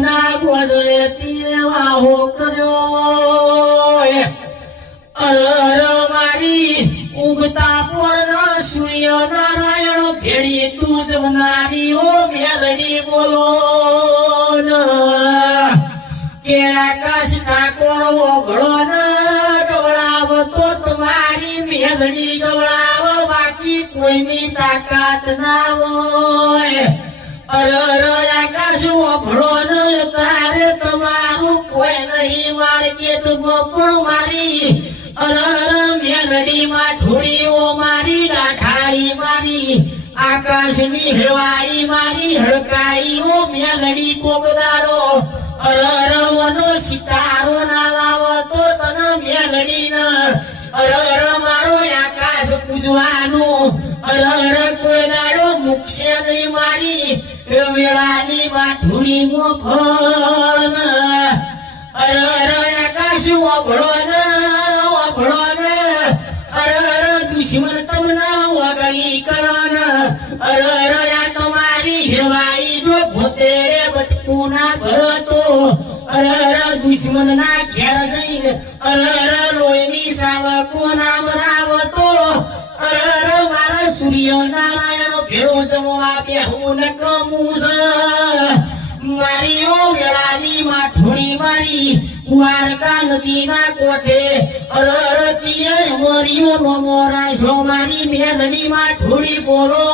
ના ગોદરે તીવાહો કર્યો અરર મારી ઉગતા પૂર્ણ સૂર્ય નારાયણ ભેડી દૂધ નારી ઓ મેલડી બોલો કે આકાશ ઠાકોર ઓગળો ન ગવડાવ તો તમારી મેલડી ગવડાવ બાકી કોઈની તાકાત ના હોય અરર આકાશ ઓગળો ન તારે તમારું કોઈ નહીં માર્કેટમાં પણ મારી અરર મેલડી માં ઢોળીઓ મારી ડાઢાળી મારી આકાશની હવાઈ મારી હડકાઈ ઓ મેલડી કોકદાડો અરર વનો સિતારો ના લાવો તો તને મેલડી ન અરર મારો આકાશ પૂજવાનું અરર કોઈ દાડો મુકશે નહીં મારી વેળાની માઠુડી મોફળ અરર આકાશ ઓભળો ન અરર દુશ્મન તમને વગડી કરન અરર આ તમારી હેવાઈ જો ભોતેડે બટકું ના ભરતો અરર દુશ્મન ના ઘેર જઈને અરર લોહીની સાવકો નામ રાવતો અરર મારા સૂર્ય નારાયણ ભેળો જમવા બેહું ન કમું મારી ઓ વેળાની માઠોડી મારી દ્વારકા નદી ના કોઠે અરર પિયર મરિયો નો મોરા છો મારી મેલડી માઠોડી બોલો